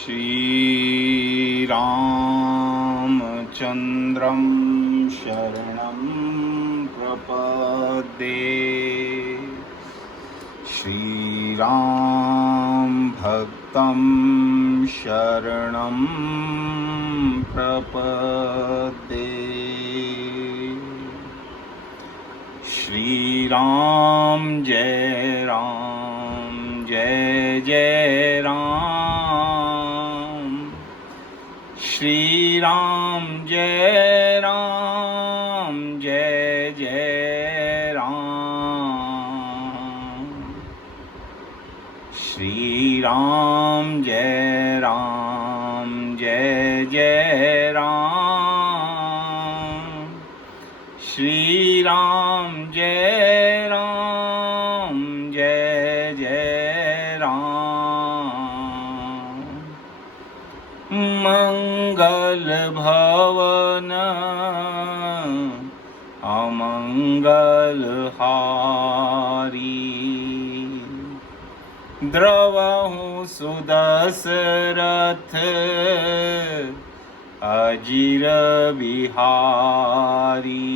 श्रीरामचन्द्रं शरणं प्रपद्ये। श्रीराम भक्तं शरणं प्रपद्ये। श्रीराम जय राम जय जय राम। श्रीराम जय राम जय जय राम। श्रीराम जय राम जय जय राम। श्रीराम जय राम जय जय राम। मंगल भवन अमंगल हारी। द्रवहु सुदशरथ अजिर बिहारी।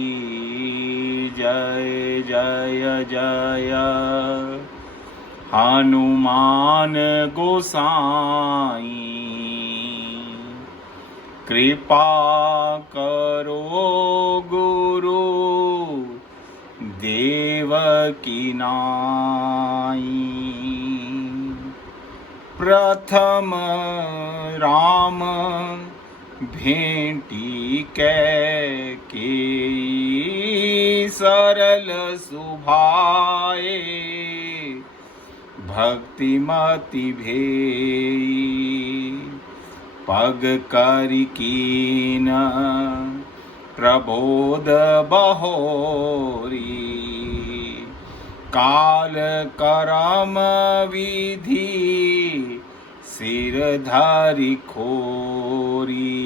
जय जय जय हनुमान गोसाई। कृपा करो गुरु देवकी नाई। प्रथम राम भेंटी कैकेयी। सरल सुभाए भक्तिमति भेई। पग कर कीन प्रबोध बहोरी। काल करम विधि सिर धरि खोरी।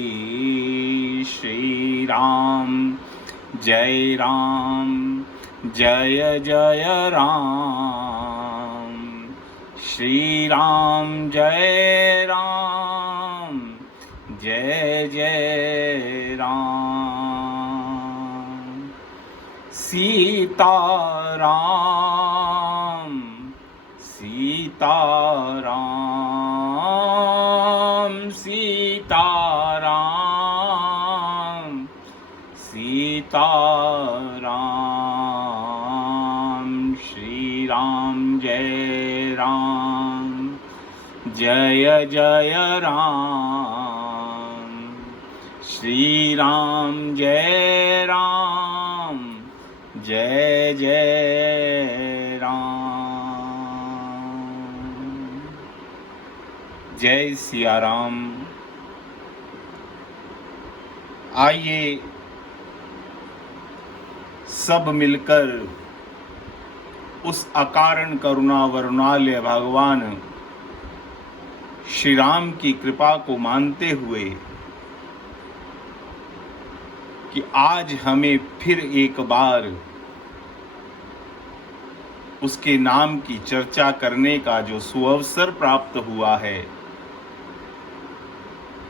श्री राम जय राम जय जय राम। श्री राम जय राम जय जय राम। सीताराम सीताराम सीताराम सीताराम। श्री राम जय राम जय जय राम। श्री राम जय राम जय जय राम। जय सिया राम। आइए सब मिलकर उस अकारण करुणा वरुणालय भगवान श्री राम की कृपा को मानते हुए कि आज हमें फिर एक बार उसके नाम की चर्चा करने का जो सुअवसर प्राप्त हुआ है,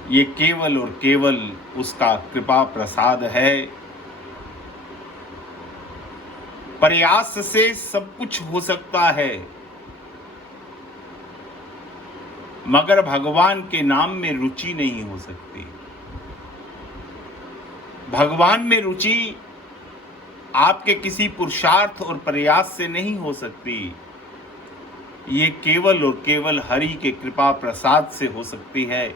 ये केवल और केवल उसका कृपा प्रसाद है। प्रयास से सब कुछ हो सकता है, मगर भगवान के नाम में रुचि नहीं हो सकती। भगवान में रुचि आपके किसी पुरुषार्थ और प्रयास से नहीं हो सकती। ये केवल और केवल हरि के कृपा प्रसाद से हो सकती है।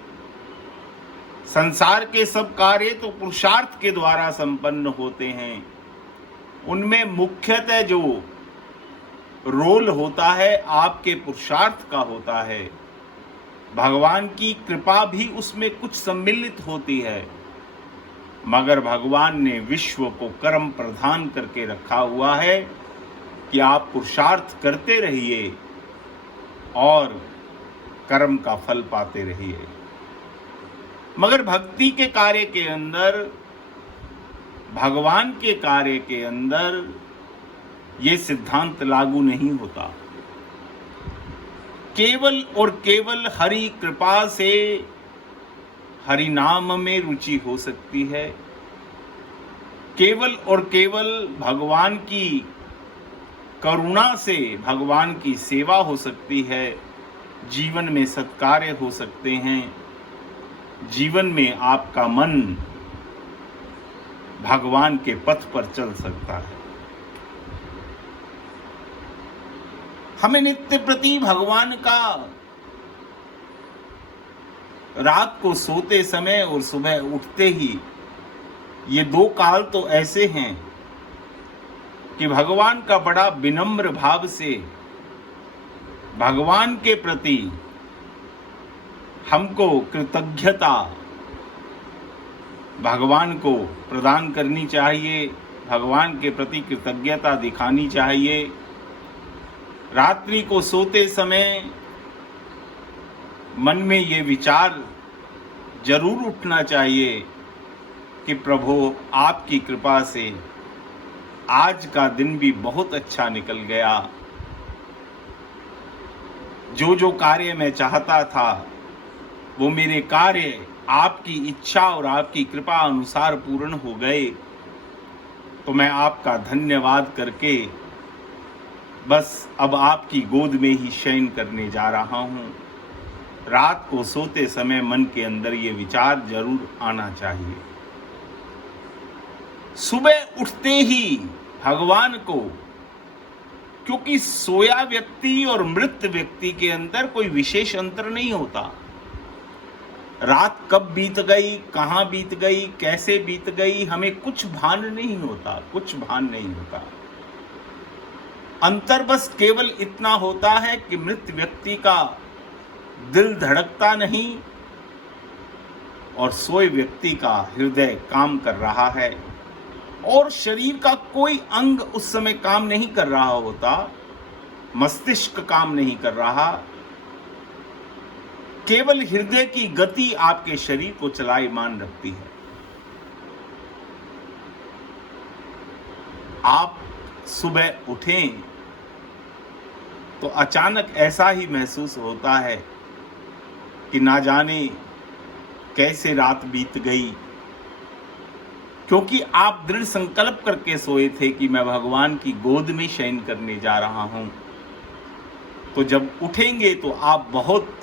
संसार के सब कार्य तो पुरुषार्थ के द्वारा संपन्न होते हैं। उनमें मुख्यतः जो रोल होता है आपके पुरुषार्थ का होता है। भगवान की कृपा भी उसमें कुछ सम्मिलित होती है, मगर भगवान ने विश्व को कर्म प्रधान करके रखा हुआ है कि आप पुरुषार्थ करते रहिए और कर्म का फल पाते रहिए। मगर भक्ति के कार्य के अंदर, भगवान के कार्य के अंदर ये सिद्धांत लागू नहीं होता। केवल और केवल हरि कृपा से हरि नाम में रुचि हो सकती है। केवल और केवल भगवान की करुणा से भगवान की सेवा हो सकती है। जीवन में सत्कार्य हो सकते हैं। जीवन में आपका मन भगवान के पथ पर चल सकता है। हमें नित्य प्रति भगवान का रात को सोते समय और सुबह उठते ही, ये दो काल तो ऐसे हैं कि भगवान का बड़ा विनम्र भाव से भगवान के प्रति हमको कृतज्ञता भगवान को प्रदान करनी चाहिए। भगवान के प्रति कृतज्ञता दिखानी चाहिए। रात्रि को सोते समय मन में ये विचार जरूर उठना चाहिए कि प्रभु आपकी कृपा से आज का दिन भी बहुत अच्छा निकल गया। जो जो कार्य मैं चाहता था वो मेरे कार्य आपकी इच्छा और आपकी कृपा अनुसार पूर्ण हो गए। तो मैं आपका धन्यवाद करके बस अब आपकी गोद में ही शयन करने जा रहा हूँ। रात को सोते समय मन के अंदर ये विचार जरूर आना चाहिए। सुबह उठते ही भगवान को, क्योंकि सोया व्यक्ति और मृत व्यक्ति के अंदर कोई विशेष अंतर नहीं होता। रात कब बीत गई, कहाँ बीत गई, कैसे बीत गई, हमें कुछ भान नहीं होता, कुछ भान नहीं होता। अंतर बस केवल इतना होता है कि मृत व्यक्ति का दिल धड़कता नहीं और सोए व्यक्ति का हृदय काम कर रहा है, और शरीर का कोई अंग उस समय काम नहीं कर रहा होता। मस्तिष्क काम नहीं कर रहा, केवल हृदय की गति आपके शरीर को चलायमान रखती है। आप सुबह उठें तो अचानक ऐसा ही महसूस होता है कि ना जाने कैसे रात बीत गई, क्योंकि आप दृढ़ संकल्प करके सोए थे कि मैं भगवान की गोद में शयन करने जा रहा हूं। तो जब उठेंगे तो आप बहुत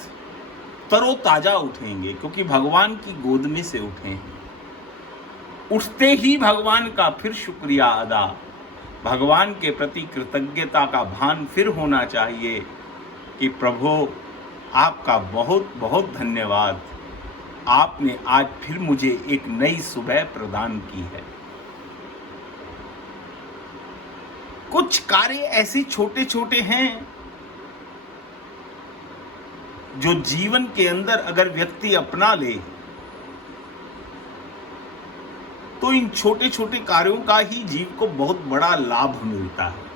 तरोताजा उठेंगे, क्योंकि भगवान की गोद में से उठे हैं। उठते ही भगवान का फिर शुक्रिया अदा, भगवान के प्रति कृतज्ञता का भान फिर होना चाहिए कि प्रभु आपका बहुत बहुत धन्यवाद, आपने आज फिर मुझे एक नई सुबह प्रदान की है। कुछ कार्य ऐसे छोटे छोटे हैं जो जीवन के अंदर अगर व्यक्ति अपना ले तो इन छोटे छोटे कार्यों का ही जीव को बहुत बड़ा लाभ मिलता है।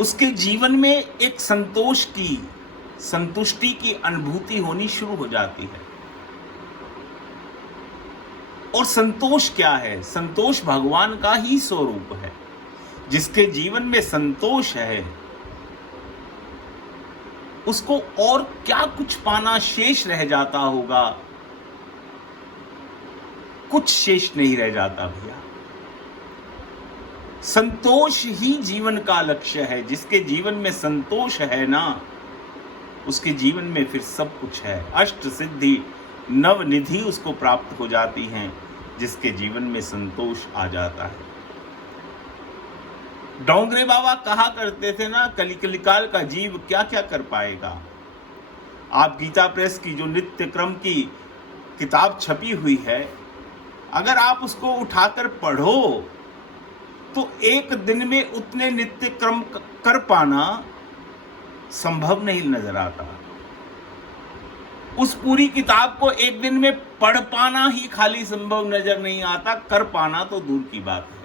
उसके जीवन में एक संतोष की, संतुष्टि की अनुभूति होनी शुरू हो जाती है। और संतोष क्या है? संतोष भगवान का ही स्वरूप है। जिसके जीवन में संतोष है उसको और क्या कुछ पाना शेष रह जाता होगा? कुछ शेष नहीं रह जाता भैया। संतोष ही जीवन का लक्ष्य है। जिसके जीवन में संतोष है ना, उसके जीवन में फिर सब कुछ है। अष्ट सिद्धि नव निधि उसको प्राप्त हो जाती हैं जिसके जीवन में संतोष आ जाता है। डोंगरे बाबा कहा करते थे ना, कलिकाल का जीव क्या क्या कर पाएगा। आप गीता प्रेस की जो नित्य क्रम की किताब छपी हुई है, अगर आप उसको उठाकर पढ़ो तो एक दिन में उतने नित्य क्रम कर पाना संभव नहीं नजर आता। उस पूरी किताब को एक दिन में पढ़ पाना ही खाली संभव नजर नहीं आता, कर पाना तो दूर की बात है।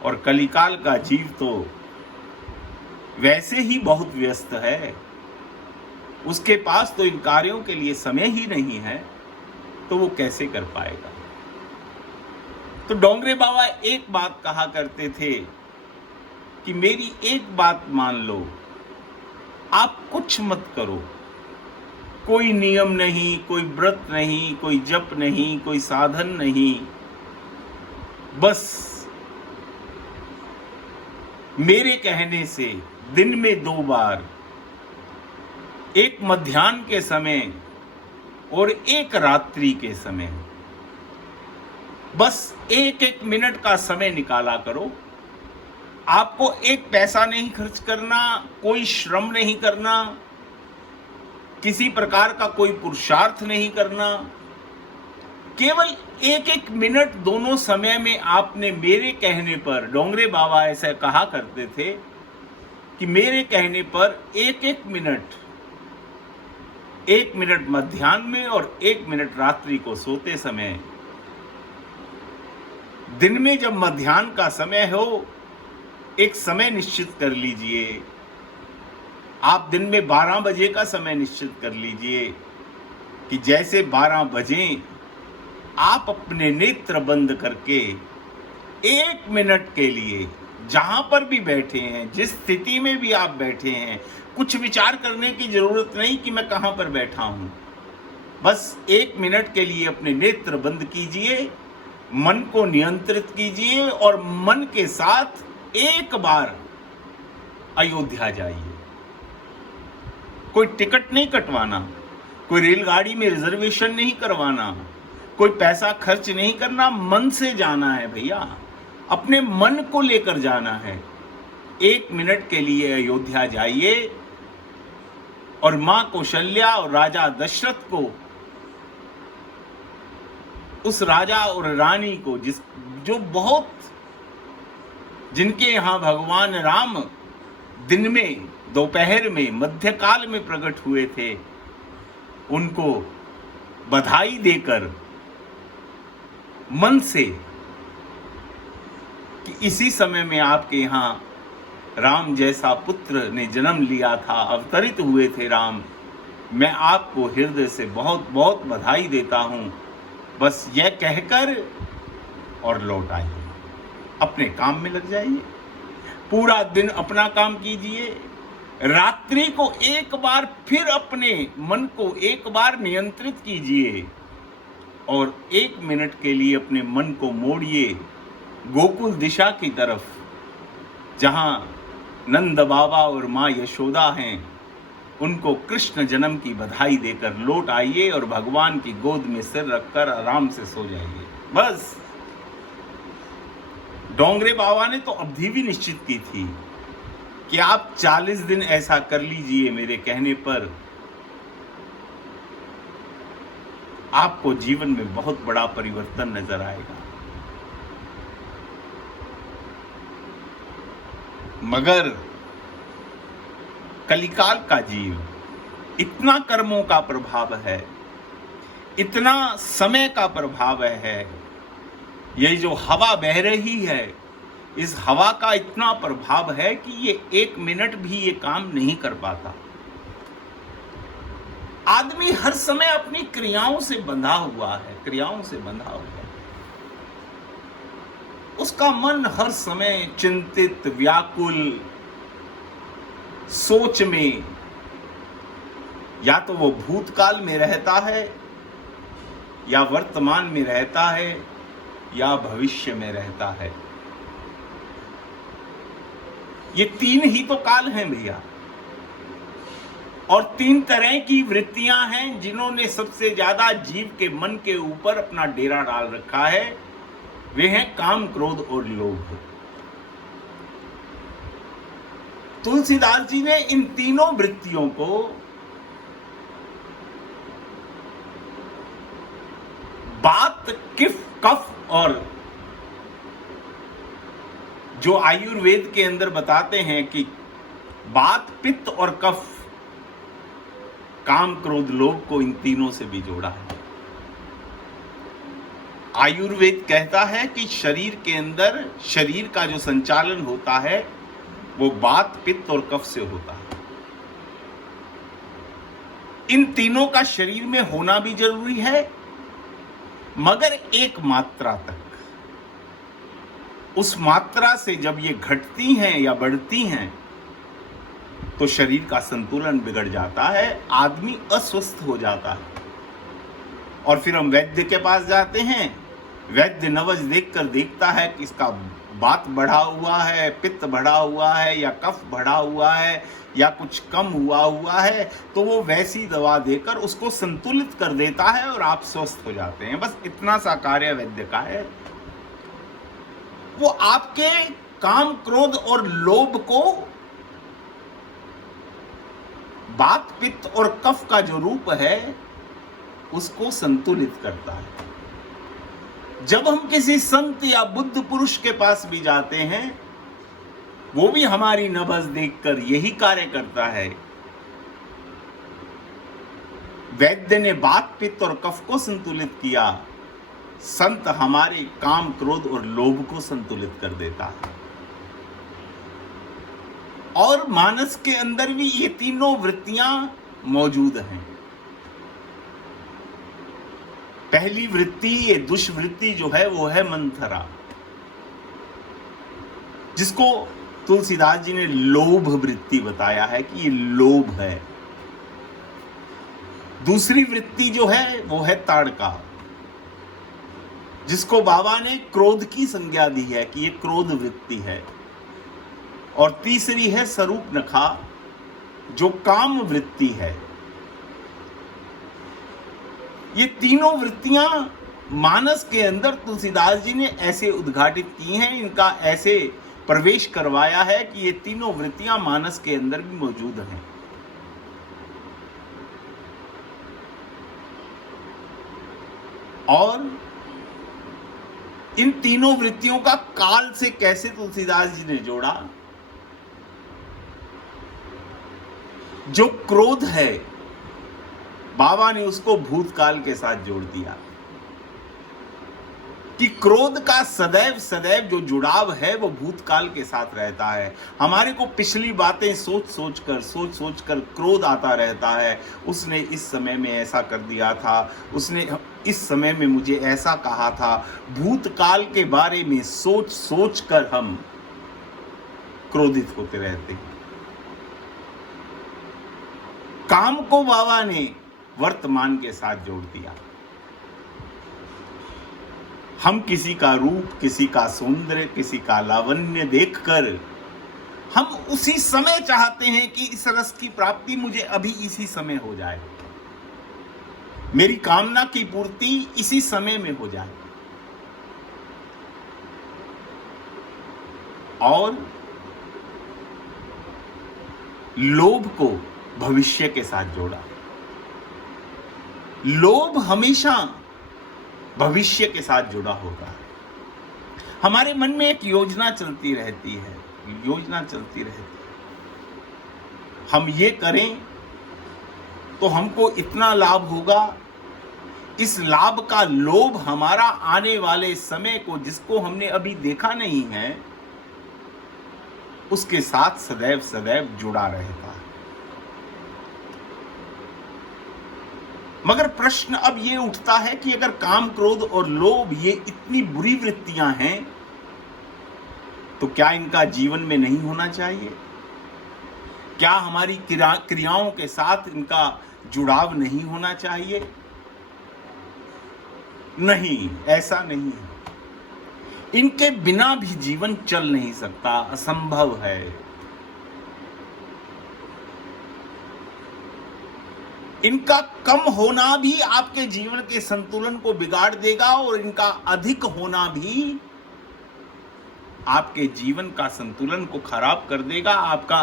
और कलिकाल का जीव तो वैसे ही बहुत व्यस्त है, उसके पास तो इन कार्यों के लिए समय ही नहीं है, तो वो कैसे कर पाएगा। तो डोंगरे बाबा एक बात कहा करते थे कि मेरी एक बात मान लो, आप कुछ मत करो, कोई नियम नहीं, कोई व्रत नहीं, कोई जप नहीं, कोई साधन नहीं, बस मेरे कहने से दिन में 2 बार, एक मध्याह्न के समय और एक रात्रि के समय, बस 1-1 मिनट का समय निकाला करो। आपको एक पैसा नहीं खर्च करना, कोई श्रम नहीं करना, किसी प्रकार का कोई पुरुषार्थ नहीं करना, केवल 1-1 मिनट दोनों समय में आपने मेरे कहने पर, डोंगरे बाबा ऐसा कहा करते थे कि मेरे कहने पर 1-1 मिनट, 1 मिनट मध्याह्न में और 1 मिनट रात्रि को सोते समय। दिन में जब मध्याह्न का समय हो, एक समय निश्चित कर लीजिए। आप दिन में 12 बजे का समय निश्चित कर लीजिए कि जैसे 12 बजे आप अपने नेत्र बंद करके 1 मिनट के लिए जहां पर भी बैठे हैं, जिस स्थिति में भी आप बैठे हैं, कुछ विचार करने की जरूरत नहीं कि मैं कहां पर बैठा हूं। बस 1 मिनट के लिए अपने नेत्र बंद कीजिए, मन को नियंत्रित कीजिए और मन के साथ एक बार अयोध्या जाइए। कोई टिकट नहीं कटवाना, कोई रेलगाड़ी में रिजर्वेशन नहीं करवाना, कोई पैसा खर्च नहीं करना, मन से जाना है भैया, अपने मन को लेकर जाना है। 1 मिनट के लिए अयोध्या जाइए और मां कौशल्या और राजा दशरथ को, उस राजा और रानी को जिनके यहां भगवान राम दिन में, दोपहर में, मध्यकाल में प्रकट हुए थे, उनको बधाई देकर मन से कि इसी समय में आपके यहां राम जैसा पुत्र ने जन्म लिया था, अवतरित हुए थे राम, मैं आपको हृदय से बहुत बहुत बधाई देता हूं। बस यह कहकर और लौट आइए, अपने काम में लग जाइए, पूरा दिन अपना काम कीजिए। रात्रि को एक बार फिर अपने मन को एक बार नियंत्रित कीजिए और 1 मिनट के लिए अपने मन को मोड़िए गोकुल दिशा की तरफ, जहां नंद बाबा और मां यशोदा हैं। उनको कृष्ण जन्म की बधाई देकर लौट आइए और भगवान की गोद में सिर रखकर आराम से सो जाइए। बस डोंगरे बाबा ने तो अवधि भी निश्चित की थी कि आप 40 दिन ऐसा कर लीजिए मेरे कहने पर, आपको जीवन में बहुत बड़ा परिवर्तन नजर आएगा। मगर कलिकाल का जीव, इतना कर्मों का प्रभाव है, इतना समय का प्रभाव है, ये जो हवा बह रही है, इस हवा का इतना प्रभाव है कि ये 1 मिनट भी ये काम नहीं कर पाता। आदमी हर समय अपनी क्रियाओं से बंधा हुआ है, क्रियाओं से बंधा हुआ है। उसका मन हर समय चिंतित, व्याकुल, सोच में, या तो वो भूतकाल में रहता है, या वर्तमान में रहता है, या भविष्य में रहता है। ये 3 ही तो काल हैं भैया, और 3 तरह की वृत्तियां हैं जिन्होंने सबसे ज्यादा जीव के मन के ऊपर अपना डेरा डाल रखा है। वे हैं काम, क्रोध और लोभ। तुलसीदास जी ने इन तीनों वृत्तियों को बात, किफ, कफ और जो आयुर्वेद के अंदर बताते हैं कि बात, पित्त और कफ, काम, क्रोध, लोभ को इन तीनों से भी जोड़ा है। आयुर्वेद कहता है कि शरीर के अंदर शरीर का जो संचालन होता है वो बात, पित्त और कफ से होता है। इन तीनों का शरीर में होना भी जरूरी है, मगर एक मात्रा तक। उस मात्रा से जब ये घटती हैं या बढ़ती हैं तो शरीर का संतुलन बिगड़ जाता है, आदमी अस्वस्थ हो जाता है। और फिर हम वैद्य के पास जाते हैं, वैद्य नवज देखकर देखता है कि इसका वात बढ़ा हुआ है, पित्त बढ़ा हुआ है, या कफ बढ़ा हुआ है, या कुछ कम हुआ है, तो वो वैसी दवा देकर उसको संतुलित कर देता है और आप स्वस्थ हो जाते हैं। बस इतना सा कार्य वैद्य का है। वो आपके काम, क्रोध और लोभ को, वात, पित्त और कफ का जो रूप है उसको संतुलित करता है। जब हम किसी संत या बुद्ध पुरुष के पास भी जाते हैं, वो भी हमारी नब्ज देखकर यही कार्य करता है। वैद्य ने वात, पित्त और कफ को संतुलित किया, संत हमारे काम, क्रोध और लोभ को संतुलित कर देता है। और मानस के अंदर भी ये तीनों वृत्तियां मौजूद हैं। पहली वृत्ति, ये दुष्वृत्ति जो है वो है मंथरा, जिसको तुलसीदास जी ने लोभ वृत्ति बताया है कि ये लोभ है। दूसरी वृत्ति जो है वो है ताड़का, जिसको बाबा ने क्रोध की संज्ञा दी है कि ये क्रोध वृत्ति है। और तीसरी है स्वरूप नखा, जो काम वृत्ति है। ये तीनों वृत्तियां मानस के अंदर तुलसीदास जी ने ऐसे उद्घाटित की हैं, इनका ऐसे प्रवेश करवाया है कि ये तीनों वृत्तियां मानस के अंदर भी मौजूद हैं। और इन तीनों वृत्तियों का काल से कैसे तुलसीदास जी ने जोड़ा। जो क्रोध है, बाबा ने उसको भूतकाल के साथ जोड़ दिया कि क्रोध का सदैव सदैव जो जुड़ाव है वो भूतकाल के साथ रहता है। हमारे को पिछली बातें सोच सोच कर क्रोध आता रहता है। उसने इस समय में ऐसा कर दिया था, उसने इस समय में मुझे ऐसा कहा था। भूतकाल के बारे में सोच सोच कर हम क्रोधित होते रहते हैं। काम को बाबा ने वर्तमान के साथ जोड़ दिया। हम किसी का रूप, किसी का सौंदर्य, किसी का लावण्य देखकर हम उसी समय चाहते हैं कि इस रस की प्राप्ति मुझे अभी इसी समय हो जाए, मेरी कामना की पूर्ति इसी समय में हो जाए। और लोभ को भविष्य के साथ जोड़ा। लोभ हमेशा भविष्य के साथ जुड़ा होगा। हमारे मन में एक योजना चलती रहती है, हम ये करें तो हमको इतना लाभ होगा। इस लाभ का लोभ हमारा आने वाले समय को, जिसको हमने अभी देखा नहीं है, उसके साथ सदैव सदैव जुड़ा रहता है। मगर प्रश्न अब ये उठता है कि अगर काम, क्रोध और लोभ ये इतनी बुरी वृत्तियां हैं, तो क्या इनका जीवन में नहीं होना चाहिए? क्या हमारी क्रियाओं के साथ इनका जुड़ाव नहीं होना चाहिए? नहीं, ऐसा नहीं है। इनके बिना भी जीवन चल नहीं सकता, असंभव है। इनका कम होना भी आपके जीवन के संतुलन को बिगाड़ देगा और इनका अधिक होना भी आपके जीवन का संतुलन को खराब कर देगा। आपका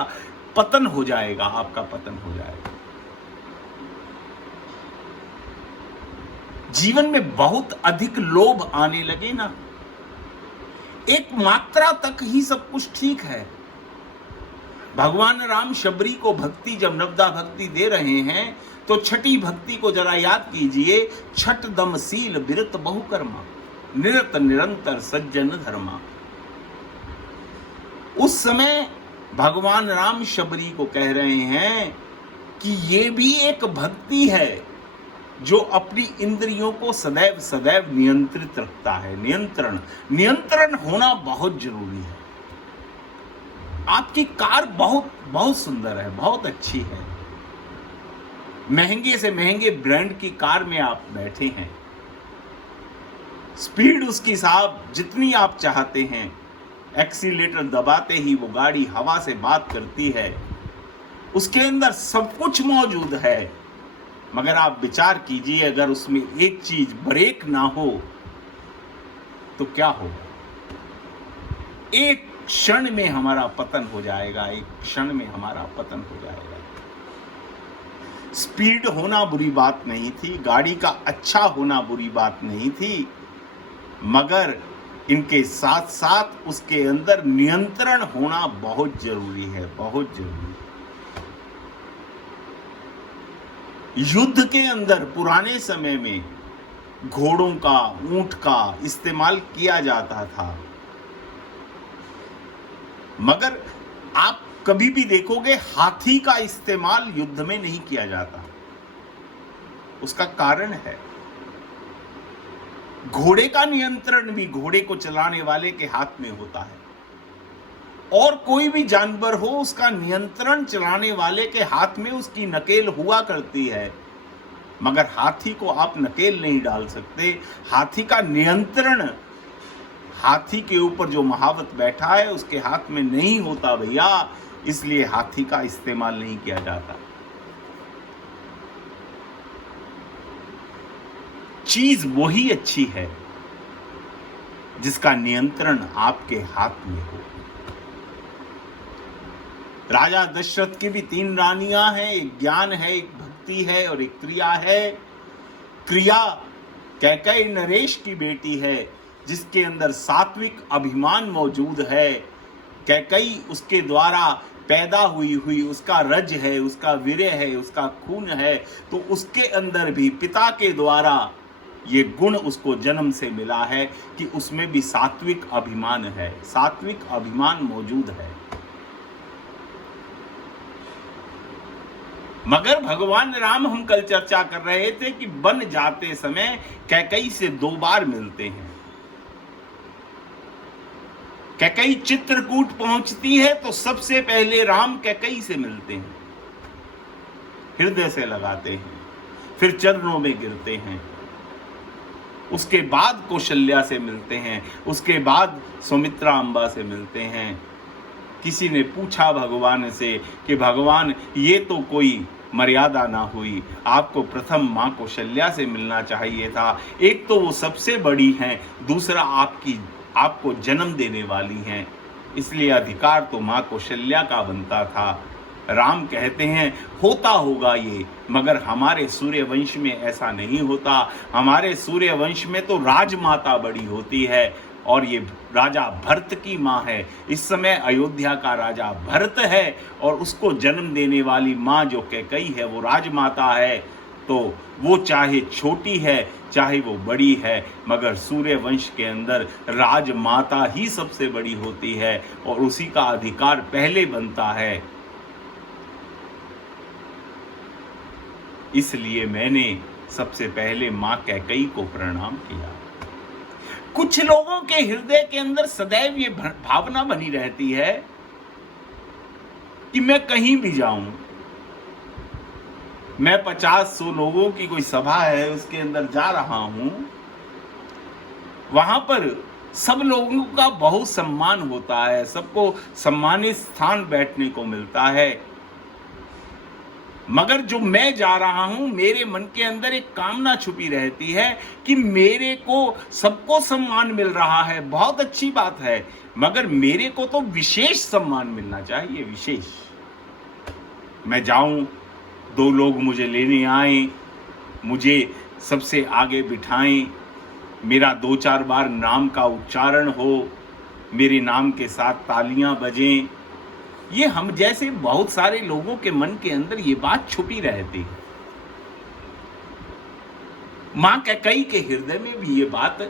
पतन हो जाएगा। जीवन में बहुत अधिक लोभ आने लगे ना, एक मात्रा तक ही सब कुछ ठीक है। भगवान राम शबरी को भक्ति, जब नवदा भक्ति दे रहे हैं, तो छठी भक्ति को जरा याद कीजिए। छठ दमशील बिरत बहुकर्मा, निरत निरंतर सज्जन धर्मा। उस समय भगवान राम शबरी को कह रहे हैं कि ये भी एक भक्ति है। जो अपनी इंद्रियों को सदैव सदैव नियंत्रित रखता है। नियंत्रण होना बहुत जरूरी है। आपकी कार बहुत बहुत सुंदर है, बहुत अच्छी है, महंगे से महंगे ब्रांड की कार में आप बैठे हैं, स्पीड उसकी साहब जितनी आप चाहते हैं, एक्सीलेटर दबाते ही वो गाड़ी हवा से बात करती है, उसके अंदर सब कुछ मौजूद है। मगर आप विचार कीजिए, अगर उसमें एक चीज ब्रेक ना हो तो क्या होगा? एक क्षण में हमारा पतन हो जाएगा, एक क्षण में हमारा पतन हो जाएगा। स्पीड होना बुरी बात नहीं थी, गाड़ी का अच्छा होना बुरी बात नहीं थी, मगर इनके साथ साथ उसके अंदर नियंत्रण होना बहुत जरूरी है, बहुत जरूरी। युद्ध के अंदर पुराने समय में घोड़ों का, ऊंट का इस्तेमाल किया जाता था, मगर आप कभी भी देखोगे हाथी का इस्तेमाल युद्ध में नहीं किया जाता। उसका कारण है, घोड़े का नियंत्रण भी घोड़े को चलाने वाले के हाथ में होता है, और कोई भी जानवर हो उसका नियंत्रण चलाने वाले के हाथ में उसकी नकेल हुआ करती है, मगर हाथी को आप नकेल नहीं डाल सकते। हाथी का नियंत्रण, हाथी के ऊपर जो महावत बैठा है उसके हाथ में नहीं होता भैया, इसलिए हाथी का इस्तेमाल नहीं किया जाता। चीज वही अच्छी है जिसका नियंत्रण आपके हाथ में हो। राजा दशरथ की भी 3 रानियां हैं, एक ज्ञान है, एक भक्ति है और एक क्रिया है। क्रिया कैकेयी नरेश की बेटी है, जिसके अंदर सात्विक अभिमान मौजूद है। कैकेयी उसके द्वारा पैदा हुई उसका रज है, उसका वीर्य है, उसका खून है, तो उसके अंदर भी पिता के द्वारा ये गुण उसको जन्म से मिला है कि उसमें भी सात्विक अभिमान है, सात्विक अभिमान मौजूद है। मगर भगवान राम, हम कल चर्चा कर रहे थे कि वन जाते समय कैकेयी से 2 बार मिलते हैं। कैकेयी चित्रकूट पहुंचती है तो सबसे पहले राम कैकेयी से मिलते हैं, हृदय से लगाते हैं, फिर चरणों में गिरते हैं, उसके बाद कौशल्या से मिलते हैं, उसके बाद सुमित्रा अम्बा से मिलते हैं। किसी ने पूछा भगवान से कि भगवान ये तो कोई मर्यादा ना हुई, आपको प्रथम माँ कौशल्या से मिलना चाहिए था। एक तो वो सबसे बड़ी हैं, दूसरा आपको जन्म देने वाली हैं, इसलिए अधिकार तो माँ कौशल्या का बनता था। राम कहते हैं होता होगा ये, मगर हमारे सूर्यवंश में ऐसा नहीं होता। हमारे सूर्यवंश में तो राजमाता बड़ी होती है, और ये राजा भरत की माँ है। इस समय अयोध्या का राजा भरत है, और उसको जन्म देने वाली माँ जो कैकेयी है वो राजमाता है। तो वो चाहे छोटी है चाहे वो बड़ी है, मगर सूर्यवंश के अंदर राजमाता ही सबसे बड़ी होती है, और उसी का अधिकार पहले बनता है। इसलिए मैंने सबसे पहले माँ कैकेयी को प्रणाम किया। कुछ लोगों के हृदय के अंदर सदैव ये भावना बनी रहती है कि मैं कहीं भी जाऊं, मैं 50-100 लोगों की कोई सभा है उसके अंदर जा रहा हूं, वहां पर सब लोगों का बहुत सम्मान होता है, सबको सम्मानित स्थान बैठने को मिलता है, मगर जो मैं जा रहा हूं मेरे मन के अंदर एक कामना छुपी रहती है कि मेरे को सबको सम्मान मिल रहा है, बहुत अच्छी बात है, मगर मेरे को तो विशेष सम्मान मिलना चाहिए, विशेष। मैं जाऊं, 2 लोग मुझे लेने आए, मुझे सबसे आगे बिठाएं, मेरा 2-4 बार नाम का उच्चारण हो, मेरे नाम के साथ तालियां बजें। ये हम जैसे बहुत सारे लोगों के मन के अंदर ये बात छुपी रहती है। मां कैकेयी के हृदय में भी ये बात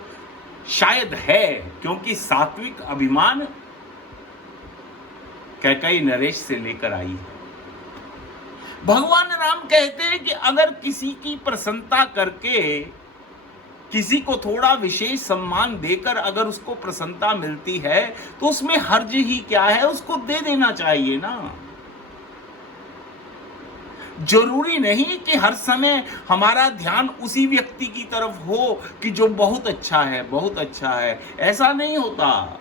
शायद है, क्योंकि सात्विक अभिमान कैकेयी नरेश से लेकर आई है। भगवान राम कहते हैं कि अगर किसी की प्रसन्नता करके, किसी को थोड़ा विशेष सम्मान देकर अगर उसको प्रसन्नता मिलती है तो उसमें हर्ज ही क्या है, उसको दे देना चाहिए ना। जरूरी नहीं कि हर समय हमारा ध्यान उसी व्यक्ति की तरफ हो कि जो बहुत अच्छा है, बहुत अच्छा है, ऐसा नहीं होता।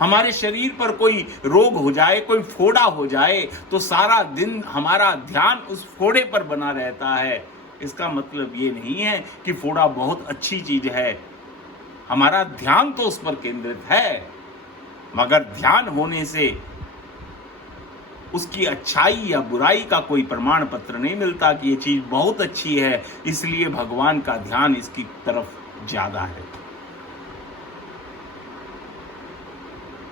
हमारे शरीर पर कोई रोग हो जाए, कोई फोड़ा हो जाए तो सारा दिन हमारा ध्यान उस फोड़े पर बना रहता है। इसका मतलब ये नहीं है कि फोड़ा बहुत अच्छी चीज है, हमारा ध्यान तो उस पर केंद्रित है, मगर ध्यान होने से उसकी अच्छाई या बुराई का कोई प्रमाण पत्र नहीं मिलता कि ये चीज बहुत अच्छी है, इसलिए भगवान का ध्यान इसकी तरफ ज्यादा है।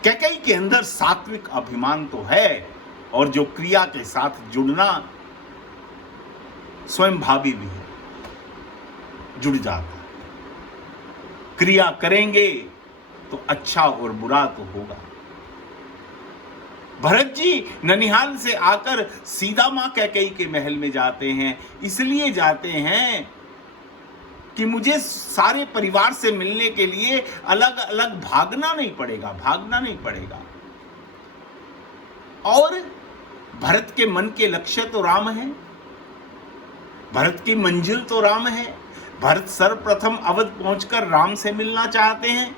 कैकेयी के अंदर सात्विक अभिमान तो है, और जो क्रिया के साथ जुड़ना स्वयं भावी भी है, जुड़ जाता है। क्रिया करेंगे तो अच्छा और बुरा तो होगा। भरत जी ननिहाल से आकर सीधा मां कैकेयी के महल में जाते हैं, इसलिए जाते हैं कि मुझे सारे परिवार से मिलने के लिए अलग अलग भागना नहीं पड़ेगा। और भरत के मन के लक्ष्य तो राम है, भरत की मंजिल तो राम है। भरत सर्वप्रथम अवध पहुंचकर राम से मिलना चाहते हैं,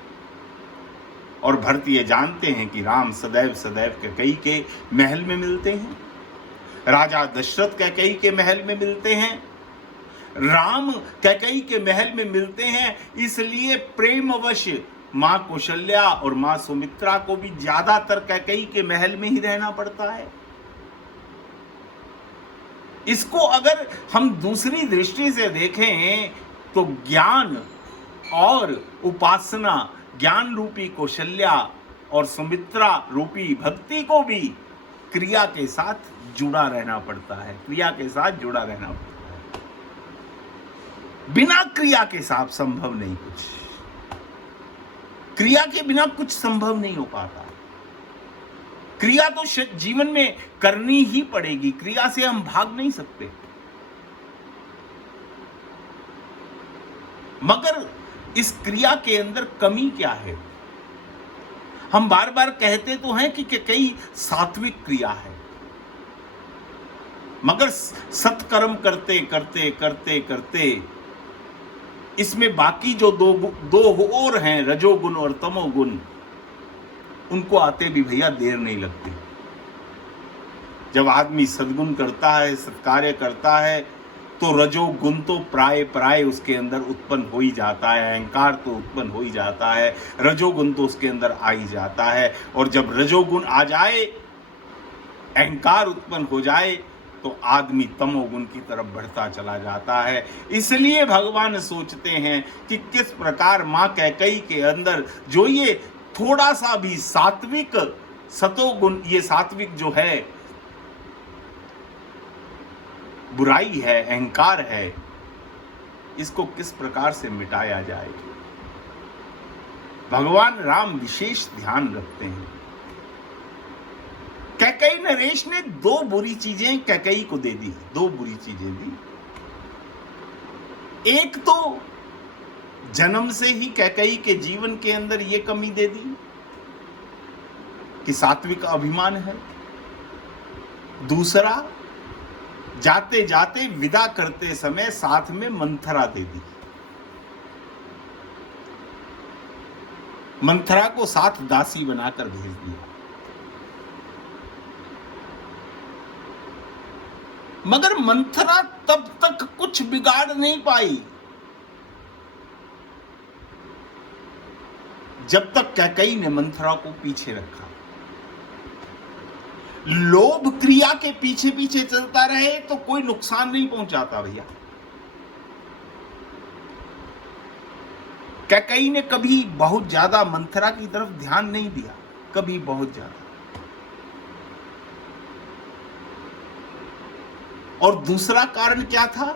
और भरत ये जानते हैं कि राम सदैव सदैव कैकेयी के महल में मिलते हैं। राजा दशरथ कैकेयी के महल में मिलते हैं, राम कैकेयी के महल में मिलते हैं, इसलिए प्रेमवश मां कौशल्या और मां सुमित्रा को भी ज्यादातर कैकेयी के महल में ही रहना पड़ता है। इसको अगर हम दूसरी दृष्टि से देखें तो ज्ञान और उपासना, ज्ञान रूपी कौशल्या और सुमित्रा रूपी भक्ति को भी क्रिया के साथ जुड़ा रहना पड़ता है, बिना क्रिया के साथ संभव नहीं, क्रिया के बिना कुछ संभव नहीं हो पाता। क्रिया तो जीवन में करनी ही पड़ेगी, क्रिया से हम भाग नहीं सकते। मगर इस क्रिया के अंदर कमी क्या है? हम बार बार कहते तो हैं कि कैकेयी सात्विक क्रिया है, मगर सत्कर्म करते करते करते करते इसमें बाकी जो दो और हैं, रजोगुण और तमोगुण, उनको आते भी भैया देर नहीं लगती। जब आदमी सद्गुण करता है, सत्कार्य करता है, तो रजोगुण तो प्राय उसके अंदर उत्पन्न हो ही जाता है, अहंकार तो उत्पन्न हो ही जाता है, रजोगुण तो उसके अंदर आ ही जाता है। और जब रजोगुण आ जाए, अहंकार उत्पन्न हो जाए, तो आदमी तमोगुण की तरफ बढ़ता चला जाता है। इसलिए भगवान सोचते हैं कि किस प्रकार मां कैकेयी के अंदर जो ये थोड़ा सा भी सात्विक सतोगुण, ये सात्विक जो है बुराई है, अहंकार है, इसको किस प्रकार से मिटाया जाए, भगवान राम विशेष ध्यान रखते हैं। कैकेयी नरेश ने दो बुरी चीजें कैकेयी को दे दी, दो बुरी चीजें दी। एक तो जन्म से ही कैकेयी के जीवन के अंदर यह कमी दे दी कि सात्विक अभिमान है। दूसरा, जाते जाते विदा करते समय साथ में मंथरा दे दी, मंथरा को साथ दासी बनाकर भेज दिया। मगर मंथरा तब तक कुछ बिगाड़ नहीं पाई जब तक कैकेयी ने मंथरा को पीछे रखा। लोभ क्रिया के पीछे पीछे चलता रहे तो कोई नुकसान नहीं पहुंचाता भैया। कैकेयी ने कभी बहुत ज्यादा मंथरा की तरफ ध्यान नहीं दिया, कभी बहुत ज्यादा। और दूसरा कारण क्या था?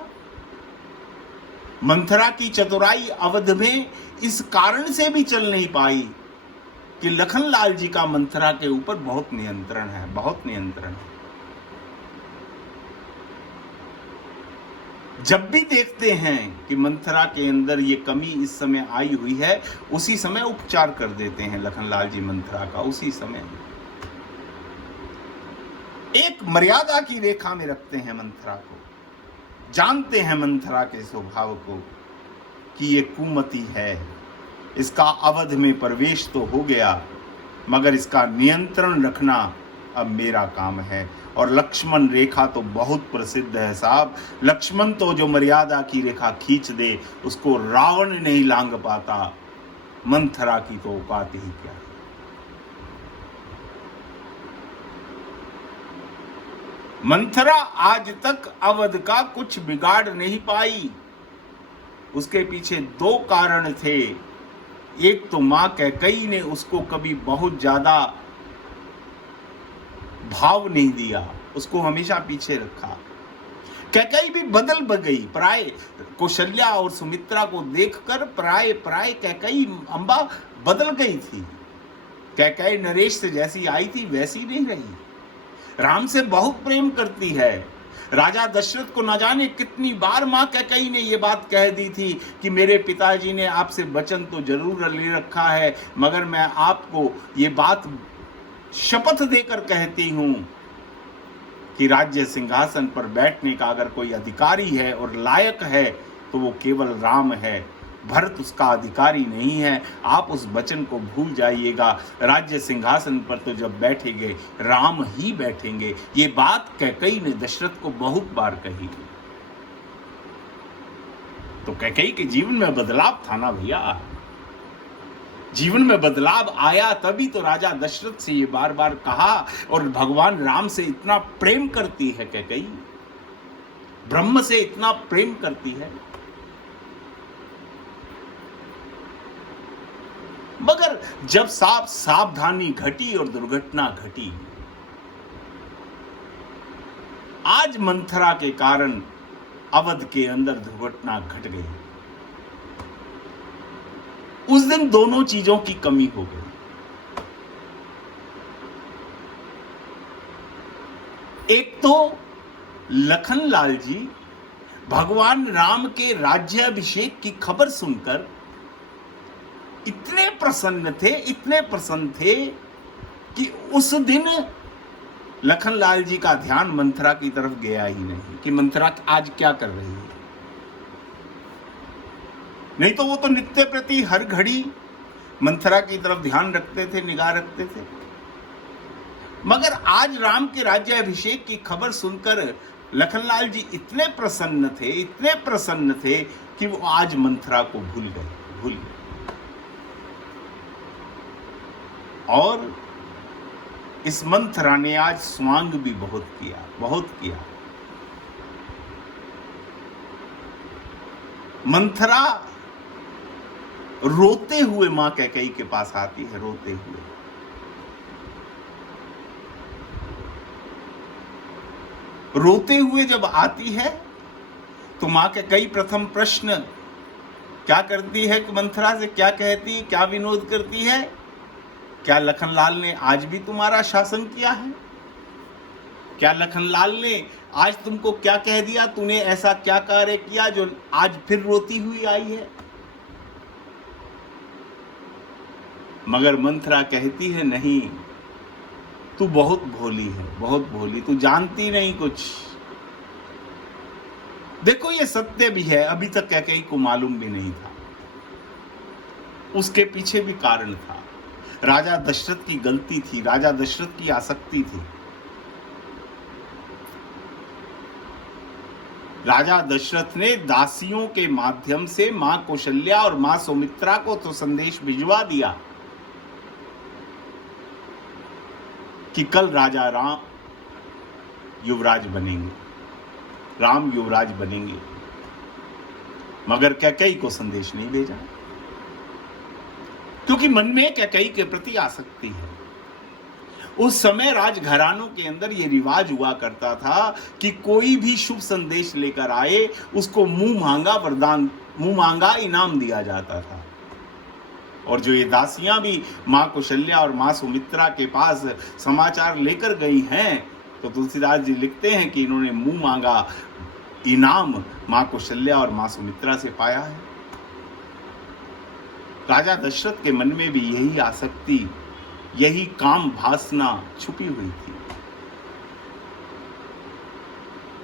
मंथरा की चतुराई अवध में इस कारण से भी चल नहीं पाई कि लखनलाल जी का मंथरा के ऊपर बहुत नियंत्रण है, बहुत नियंत्रण है। जब भी देखते हैं कि मंथरा के अंदर ये कमी इस समय आई हुई है, उसी समय उपचार कर देते हैं लखनलाल जी मंथरा का। उसी समय एक मर्यादा की रेखा में रखते हैं मंथरा को, जानते हैं मंथरा के स्वभाव को कि ये कुमति है, इसका अवध में प्रवेश तो हो गया, मगर इसका नियंत्रण रखना अब मेरा काम है। और लक्ष्मण रेखा तो बहुत प्रसिद्ध है साहब। लक्ष्मण तो जो मर्यादा की रेखा खींच दे उसको रावण नहीं लांघ पाता, मंथरा की तो औकात ही क्या है। मंथरा आज तक अवध का कुछ बिगाड़ नहीं पाई। उसके पीछे दो कारण थे। एक तो मां कैकेयी ने उसको कभी बहुत ज्यादा भाव नहीं दिया, उसको हमेशा पीछे रखा। कैकेयी भी बदल गई, प्राय कौशल्या और सुमित्रा को देखकर प्राय कैकेयी अंबा बदल गई थी। कैकेयी नरेश से जैसी आई थी वैसी नहीं रही। राम से बहुत प्रेम करती है। राजा दशरथ को न जाने कितनी बार मां कैकेयी ने यह बात कह दी थी कि मेरे पिताजी ने आपसे वचन तो जरूर ले रखा है, मगर मैं आपको ये बात शपथ देकर कहती हूं कि राज्य सिंहासन पर बैठने का अगर कोई अधिकारी है और लायक है तो वो केवल राम है, भरत उसका अधिकारी नहीं है। आप उस वचन को भूल जाइएगा। राज्य सिंहासन पर तो जब बैठेंगे राम ही बैठेंगे। ये बात कैकेयी ने दशरथ को बहुत बार कही। तो कैकेयी के जीवन में बदलाव था ना भैया। जीवन में बदलाव आया तभी तो राजा दशरथ से ये बार बार कहा। और भगवान राम से इतना प्रेम करती है कैकेयी, ब्रह्म से इतना प्रेम करती है, मगर जब सावधानी घटी और दुर्घटना घटी। आज मंथरा के कारण अवध के अंदर दुर्घटना घट गई। उस दिन दोनों चीजों की कमी हो गई। एक तो लखनलाल जी भगवान राम के राज्याभिषेक की खबर सुनकर इतने प्रसन्न थे कि उस दिन लखनलाल जी का ध्यान मंथरा की तरफ गया ही नहीं कि मंथरा आज क्या कर रही है। नहीं तो वो तो नित्य प्रति हर घड़ी मंथरा की तरफ ध्यान रखते थे, निगाह रखते थे। मगर आज राम के राज्याभिषेक की खबर सुनकर लखनलाल जी इतने प्रसन्न थे कि वो आज मंथरा को भूल गए। और इस मंथरा ने आज स्वांग भी बहुत किया। मंथरा रोते हुए मां कैकेयी के पास आती है, रोते हुए जब आती है तो मां कैकेयी प्रथम प्रश्न क्या करती है कि मंथरा से क्या कहती है, क्या विनोद करती है? क्या लखनलाल ने आज भी तुम्हारा शासन किया है? क्या लखनलाल ने आज तुमको क्या कह दिया? तूने ऐसा क्या कार्य किया जो आज फिर रोती हुई आई है? मगर मंथरा कहती है नहीं, तू बहुत भोली, तू जानती नहीं कुछ। देखो ये सत्य भी है, अभी तक कैकेयी को मालूम भी नहीं था। उसके पीछे भी कारण था। राजा दशरथ की गलती थी, राजा दशरथ की आसक्ति थी। राजा दशरथ ने दासियों के माध्यम से मां कौशल्या और मां सुमित्रा को तो संदेश भिजवा दिया कि कल राजा राम युवराज बनेंगे, मगर कैकेयी को संदेश नहीं भेजा, क्योंकि मन में कैकेयी के प्रति आसक्ति है। उस समय राजघरानों के अंदर यह रिवाज हुआ करता था कि कोई भी शुभ संदेश लेकर आए उसको मुंह मांगा इनाम दिया जाता था। और जो ये दासियां भी मां कौशल्या और मां सुमित्रा के पास समाचार लेकर गई हैं, तो तुलसीदास जी लिखते हैं कि इन्होंने मुंह मांगा इनाम मां कौशल्या और मां सुमित्रा से पाया है। राजा दशरथ के मन में भी यही आसक्ति, यही काम वासना छुपी हुई थी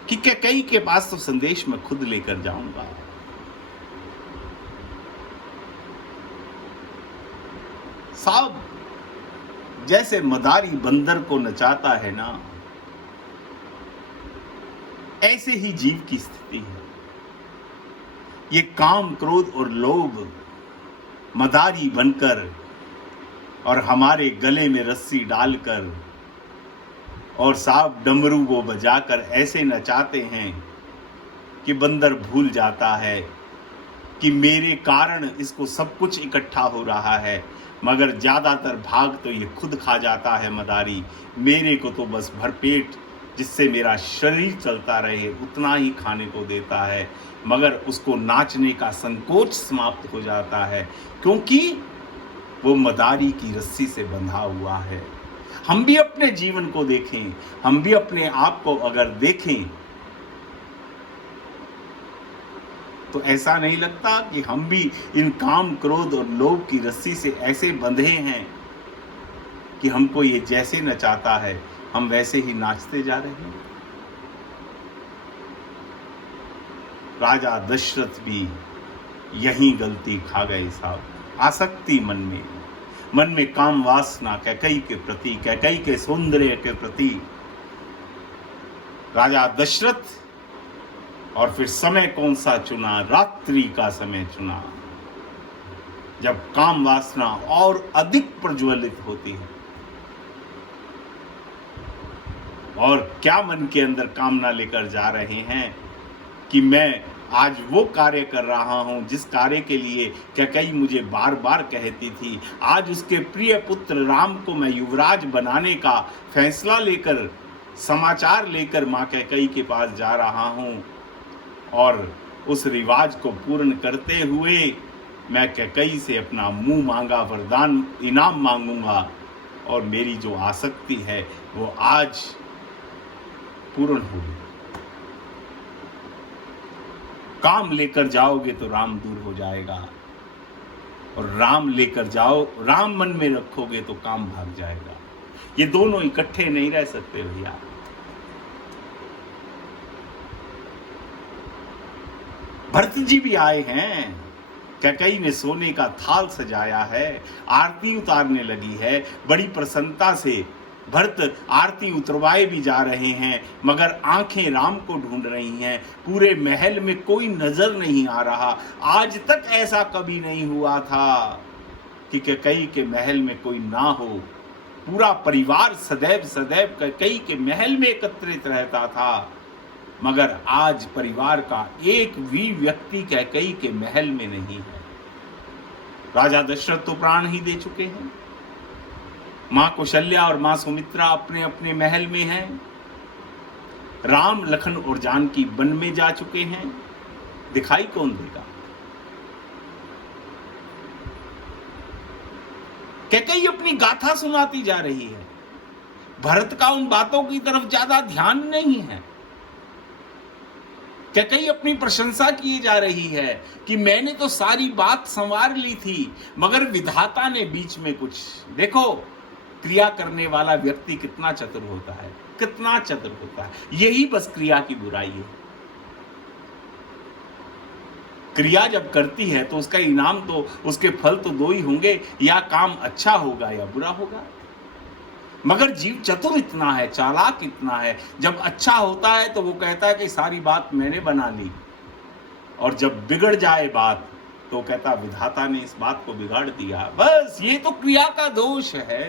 कि कैकेयी के पास तो संदेश मैं खुद लेकर जाऊंगा। साहब, जैसे मदारी बंदर को नचाता है ना, ऐसे ही जीव की स्थिति है। ये काम, क्रोध और लोभ मदारी बनकर और हमारे गले में रस्सी डालकर और साहब डमरू को बजाकर ऐसे नचाते हैं कि बंदर भूल जाता है कि मेरे कारण इसको सब कुछ इकट्ठा हो रहा है, मगर ज़्यादातर भाग तो ये खुद खा जाता है मदारी। मेरे को तो बस भरपेट जिससे मेरा शरीर चलता रहे उतना ही खाने को देता है, मगर उसको नाचने का संकोच समाप्त हो जाता है क्योंकि वो मदारी की रस्सी से बंधा हुआ है। हम भी अपने जीवन को देखें, हम भी अपने आप को अगर देखें तो ऐसा नहीं लगता कि हम भी इन काम, क्रोध और लोभ की रस्सी से ऐसे बंधे हैं कि हमको ये जैसे नचाता है हम वैसे ही नाचते जा रहे हैं। राजा दशरथ भी यही गलती खा गए साहब। आसक्ति मन में काम वासना कैकेयी के प्रति, कैकेयी के सौंदर्य के प्रति। राजा दशरथ और फिर समय कौन सा चुना? रात्रि का समय चुना, जब काम वासना और अधिक प्रज्वलित होती है। और क्या मन के अंदर कामना लेकर जा रहे हैं कि मैं आज वो कार्य कर रहा हूं जिस कार्य के लिए कैकेयी मुझे बार बार कहती थी। आज उसके प्रिय पुत्र राम को मैं युवराज बनाने का फैसला लेकर, समाचार लेकर मां कैकेयी के पास जा रहा हूं और उस रिवाज को पूर्ण करते हुए मैं कैकेयी से अपना मुंह मांगा वरदान इनाम मांगूंगा और मेरी जो आसक्ति है वो आज पूर्ण होगी। काम लेकर जाओगे तो राम दूर हो जाएगा और राम लेकर जाओ, राम मन में रखोगे तो काम भाग जाएगा। ये दोनों इकट्ठे नहीं रह सकते भैया। भरत जी भी आए हैं, कैकेयी ने सोने का थाल सजाया है, आरती उतारने लगी है। बड़ी प्रसन्नता से भरत आरती उतरवाए भी जा रहे हैं, मगर आंखें राम को ढूंढ रही हैं। पूरे महल में कोई नजर नहीं आ रहा। आज तक ऐसा कभी नहीं हुआ था कि कैकेयी के महल में कोई ना हो। पूरा परिवार सदैव सदैव कैकेयी के महल में एकत्रित रहता था, मगर आज परिवार का एक भी व्यक्ति कैकेयी के महल में नहीं है। राजा दशरथ तो प्राण ही दे चुके हैं, मां कौशल्या और मां सुमित्रा अपने अपने महल में हैं, राम, लखन और जानकी वन में जा चुके हैं। दिखाई कौन देगा? कैकेयी अपनी गाथा सुनाती जा रही है, भरत का उन बातों की तरफ ज्यादा ध्यान नहीं है। कैकेयी अपनी प्रशंसा की जा रही है कि मैंने तो सारी बात संवार ली थी, मगर विधाता ने बीच में कुछ। देखो, क्रिया करने वाला व्यक्ति कितना चतुर होता है, कितना चतुर होता है। यही बस क्रिया की बुराई है। क्रिया जब करती है तो उसका इनाम तो, उसके फल तो दो ही होंगे, या काम अच्छा होगा या बुरा होगा। मगर जीव चतुर इतना है, चालाक इतना है, जब अच्छा होता है तो वो कहता है कि सारी बात मैंने बना ली, और जब बिगड़ जाए बात तो कहता विधाता ने इस बात को बिगाड़ दिया। बस ये तो क्रिया का दोष है।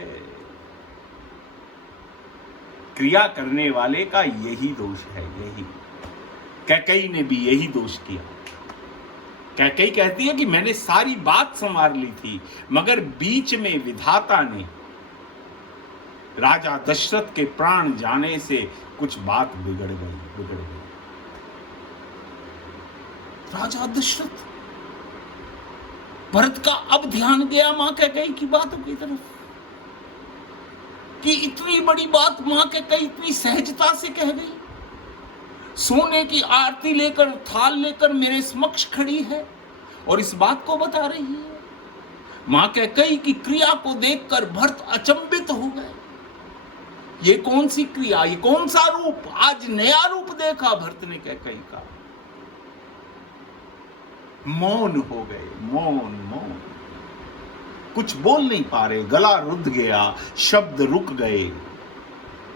क्रिया करने वाले का यही दोष है। यही कैकेयी ने भी यही दोष किया। कैकेयी कहती है कि मैंने सारी बात संवार ली थी, मगर बीच में विधाता ने राजा दशरथ के प्राण जाने से कुछ बात बिगड़ गई। राजा दशरथ, भरत का अब ध्यान गया मां कैकेयी की बातों की तरफ कि इतनी बड़ी बात मां कैकेयी इतनी सहजता से कह गई। सोने की आरती लेकर, थाल लेकर मेरे समक्ष खड़ी है और इस बात को बता रही है। मां कैकेयी की क्रिया को देखकर भरत अचंभित हो गए। ये कौन सी क्रिया, ये कौन सा रूप? आज नया रूप देखा भरत ने कैकेयी का। मौन हो गए, मौन मौन, कुछ बोल नहीं पा रहे, गला रुद्ध गया, शब्द रुक गए,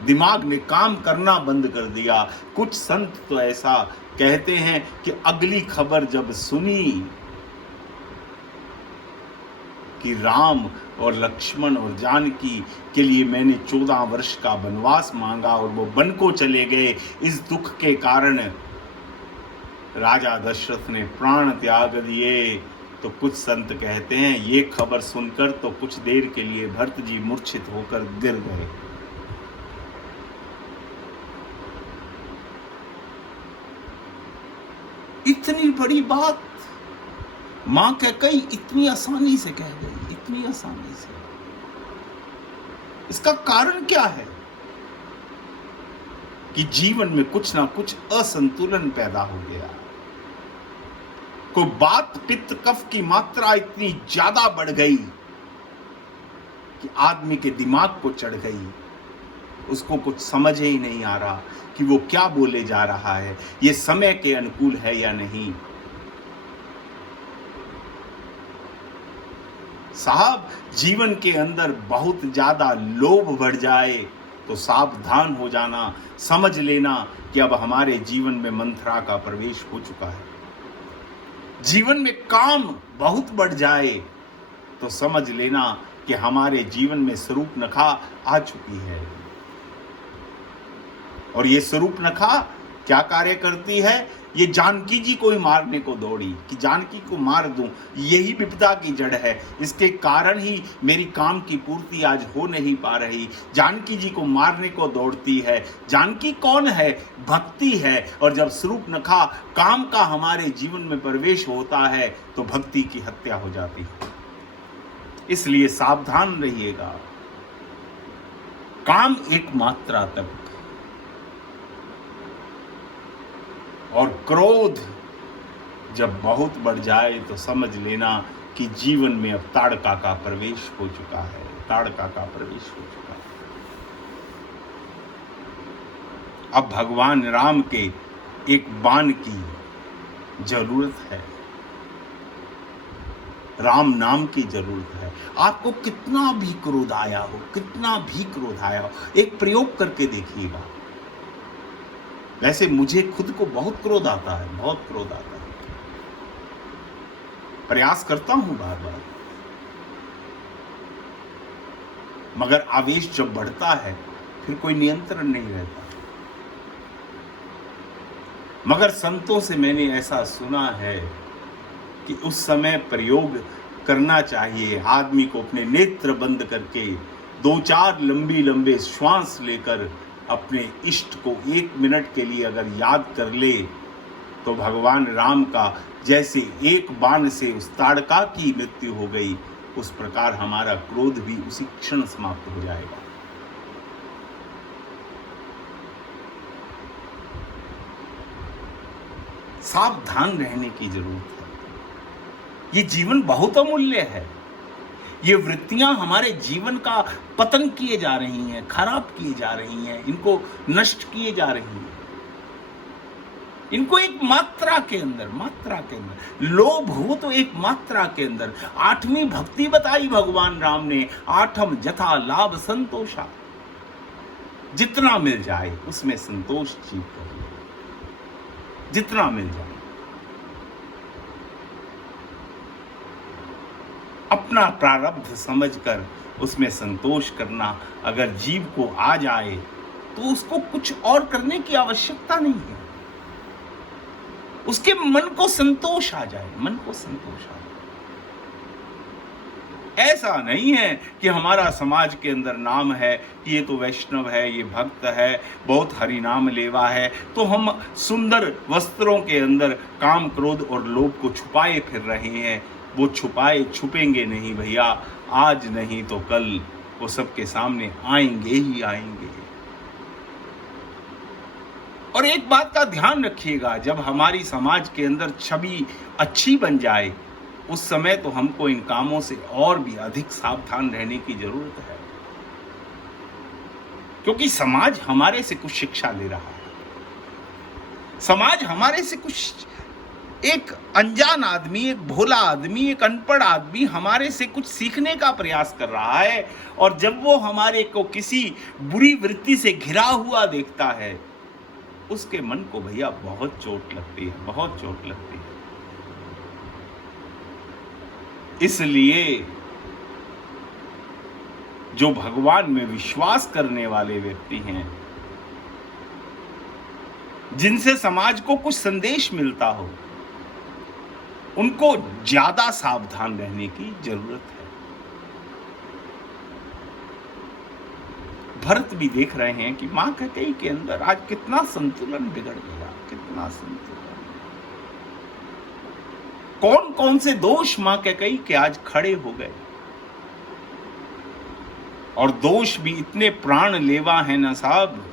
दिमाग ने काम करना बंद कर दिया। कुछ संत तो ऐसा कहते हैं कि अगली खबर जब सुनी कि राम और लक्ष्मण और जानकी के लिए मैंने 14 वर्ष का वनवास मांगा और वो वन को चले गए, इस दुख के कारण राजा दशरथ ने प्राण त्याग दिए। तो कुछ संत कहते हैं ये खबर सुनकर तो कुछ देर के लिए भरत जी मूर्छित होकर गिर गए। इतनी बड़ी बात मां कैकेयी इतनी आसानी से कह गई, इतनी आसानी से। इसका कारण क्या है? कि जीवन में कुछ ना कुछ असंतुलन पैदा हो गया। कोई बात, पित्त कफ की मात्रा इतनी ज्यादा बढ़ गई कि आदमी के दिमाग को चढ़ गई। उसको कुछ समझ ही नहीं आ रहा कि वो क्या बोले जा रहा है, ये समय के अनुकूल है या नहीं। साहब, जीवन के अंदर बहुत ज्यादा लोभ बढ़ जाए तो सावधान हो जाना, समझ लेना कि अब हमारे जीवन में मंथरा का प्रवेश हो चुका है। जीवन में काम बहुत बढ़ जाए तो समझ लेना कि हमारे जीवन में शूर्पणखा आ चुकी है। और ये शूर्पणखा क्या कार्य करती है? ये जानकी जी को ही मारने को दौड़ी कि जानकी को मार दूं, यही विपदा की जड़ है। इसके कारण ही मेरी काम की पूर्ति आज हो नहीं पा रही। जानकी जी को मारने को दौड़ती है। जानकी कौन है? भक्ति है। और जब शूर्पणखा काम का हमारे जीवन में प्रवेश होता है तो भक्ति की हत्या हो जाती है। इसलिए सावधान रहिएगा। काम एक मात्रा तक और क्रोध जब बहुत बढ़ जाए तो समझ लेना कि जीवन में अब ताड़का का प्रवेश हो चुका है। ताड़का का प्रवेश हो चुका है। अब भगवान राम के एक बाण की जरूरत है, राम नाम की जरूरत है। आपको कितना भी क्रोध आया हो, कितना भी क्रोध आया हो, एक प्रयोग करके देखिएगा। वैसे मुझे खुद को बहुत क्रोध आता है, बहुत क्रोध आता है। प्रयास करता हूं बार बार, मगर आवेश जब बढ़ता है फिर कोई नियंत्रण नहीं रहता। मगर संतों से मैंने ऐसा सुना है कि उस समय प्रयोग करना चाहिए। आदमी को अपने नेत्र बंद करके 2-4 लंबे श्वास लेकर अपने इष्ट को 1 मिनट के लिए अगर याद कर ले तो भगवान राम का जैसे एक बाण से उस ताड़का की मृत्यु हो गई, उस प्रकार हमारा क्रोध भी उसी क्षण समाप्त हो जाएगा। सावधान रहने की जरूरत है। ये जीवन बहुत अमूल्य है। ये वृत्तियां हमारे जीवन का पतन किए जा रही हैं, खराब किए जा रही हैं, इनको नष्ट किए जा रही हैं। इनको एक मात्रा के अंदर लोभ हो तो एक मात्रा के अंदर। 8वीं भक्ति बताई भगवान राम ने, 8म जथा लाभ संतोषा। जितना मिल जाए उसमें संतोष जीव करिए, जितना मिल जाए। अपना प्रारब्ध समझकर उसमें संतोष करना। अगर जीव को आ जाए तो उसको कुछ और करने की आवश्यकता नहीं है। उसके मन को संतोष आ जाए, मन को संतोष आ जाए। ऐसा नहीं है कि हमारा समाज के अंदर नाम है कि ये तो वैष्णव है, ये भक्त है, बहुत हरि नाम लेवा है, तो हम सुंदर वस्त्रों के अंदर काम, क्रोध और लोभ को छुपाए फिर रहे हैं। वो छुपेंगे नहीं भैया। आज नहीं तो कल वो सबके सामने आएंगे ही आएंगे। और एक बात का ध्यान रखिएगा, जब हमारी समाज के अंदर छवि अच्छी बन जाए उस समय तो हमको इन कामों से और भी अधिक सावधान रहने की जरूरत है, क्योंकि समाज हमारे से कुछ शिक्षा ले रहा है। समाज हमारे से कुछ, एक अनजान आदमी, एक भोला आदमी, एक अनपढ़ आदमी हमारे से कुछ सीखने का प्रयास कर रहा है, और जब वो हमारे को किसी बुरी वृत्ति से घिरा हुआ देखता है उसके मन को भैया बहुत चोट लगती है, बहुत चोट लगती है। इसलिए जो भगवान में विश्वास करने वाले व्यक्ति हैं, जिनसे समाज को कुछ संदेश मिलता हो, उनको ज्यादा सावधान रहने की जरूरत है। भरत भी देख रहे हैं कि मां कैकेयी के अंदर आज कितना संतुलन बिगड़ गया, कितना संतुलन, कौन कौन से दोष मां कैकेयी के आज खड़े हो गए, और दोष भी इतने प्राण लेवा है ना साहब।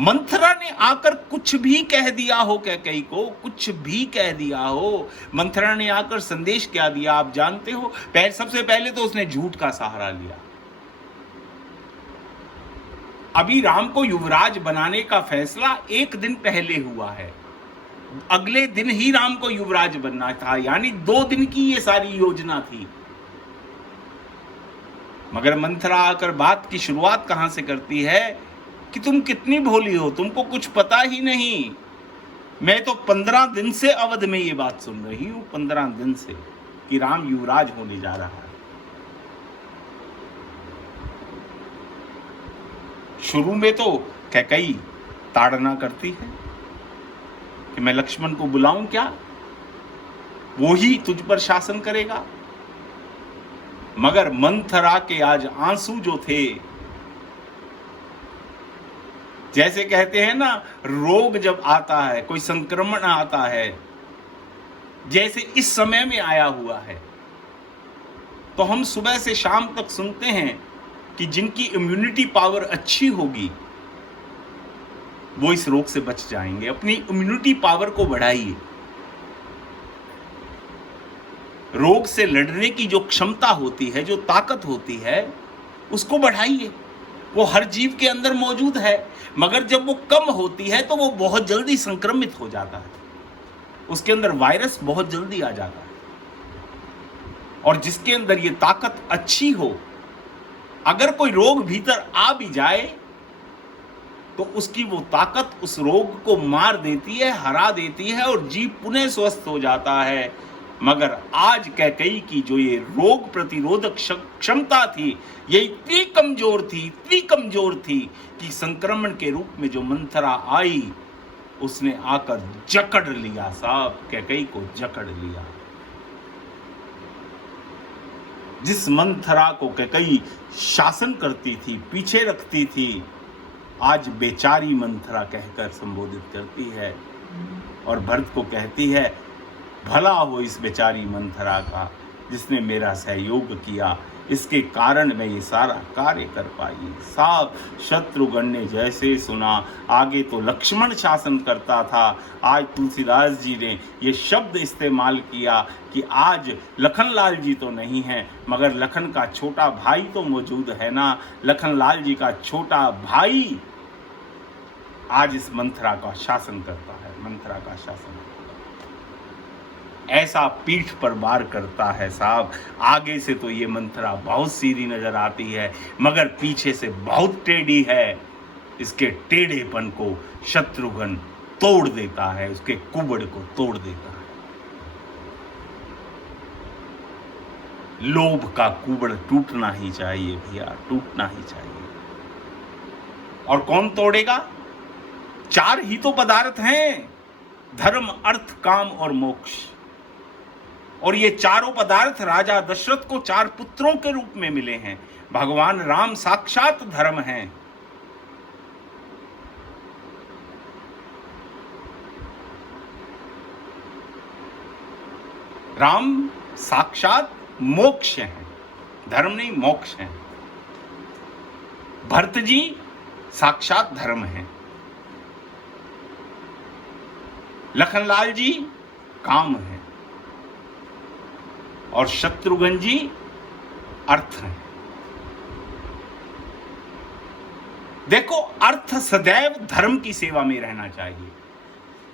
मंथरा ने आकर कुछ भी कह दिया हो कैकेयी को, कुछ भी कह दिया हो, मंथरा ने आकर संदेश क्या दिया आप जानते हो? सबसे पहले तो उसने झूठ का सहारा लिया। अभी राम को युवराज बनाने का फैसला एक दिन पहले हुआ है, अगले दिन ही राम को युवराज बनना था, यानी 2 दिन की ये सारी योजना थी। मगर मंथरा आकर बात की शुरुआत कहां से करती है कि तुम कितनी भोली हो, तुमको कुछ पता ही नहीं। मैं तो 15 दिन से अवध में ये बात सुन रही हूं, 15 दिन से, कि राम युवराज होने जा रहा है। शुरू में तो कैकेयी ताड़ना करती है कि मैं लक्ष्मण को बुलाऊं क्या, वो ही तुझ पर शासन करेगा। मगर मंथरा के आज आंसू जो थे, जैसे कहते हैं ना, रोग जब आता है, कोई संक्रमण आता है, जैसे इस समय में आया हुआ है, तो हम सुबह से शाम तक सुनते हैं कि जिनकी इम्यूनिटी पावर अच्छी होगी वो इस रोग से बच जाएंगे। अपनी इम्यूनिटी पावर को बढ़ाइए, रोग से लड़ने की जो क्षमता होती है, जो ताकत होती है, उसको बढ़ाइए। वो हर जीव के अंदर मौजूद है, मगर जब वो कम होती है तो वो बहुत जल्दी संक्रमित हो जाता है, उसके अंदर वायरस बहुत जल्दी आ जाता है। और जिसके अंदर ये ताकत अच्छी हो, अगर कोई रोग भीतर आ भी जाए तो उसकी वो ताकत उस रोग को मार देती है, हरा देती है, और जीव पुनः स्वस्थ हो जाता है। मगर आज कैकेयी की जो ये रोग प्रतिरोधक क्षमता थी, ये इतनी कमजोर थी कि संक्रमण के रूप में जो मंथरा आई, उसने आकर जकड़ लिया साहब, कैकेयी को जकड़ लिया। जिस मंथरा को कैकेयी शासन करती थी, पीछे रखती थी, आज बेचारी मंथरा कहकर संबोधित करती है, और भरत को कहती है भला हो इस बेचारी मंथरा का, जिसने मेरा सहयोग किया, इसके कारण मैं ये सारा कार्य कर पाई। साहब, शत्रुघ्न ने जैसे सुना, आगे तो लक्ष्मण शासन करता था, आज तुलसीदास जी ने ये शब्द इस्तेमाल किया कि आज लखनलाल जी तो नहीं है, मगर लखन का छोटा भाई तो मौजूद है ना। लखनलाल जी का छोटा भाई आज इस मंथरा का शासन करता है, मंथरा का शासन ऐसा पीठ पर वार करता है साहब। आगे से तो ये मंथरा बहुत सीधी नजर आती है, मगर पीछे से बहुत टेढ़ी है। इसके टेढ़ेपन को शत्रुघ्न तोड़ देता है, उसके कुबड़ को तोड़ देता है। लोभ का कुबड़ टूटना ही चाहिए भैया, टूटना ही चाहिए। और कौन तोड़ेगा? 4 ही तो पदार्थ हैं, धर्म, अर्थ, काम और मोक्ष। और ये चारों पदार्थ राजा दशरथ को 4 पुत्रों के रूप में मिले हैं। भगवान राम साक्षात धर्म हैं। राम साक्षात मोक्ष हैं, धर्म नहीं मोक्ष हैं। भरत जी साक्षात धर्म हैं। लखनलाल जी काम है और शत्रुघ्न जी अर्थ है। देखो, अर्थ सदैव धर्म की सेवा में रहना चाहिए।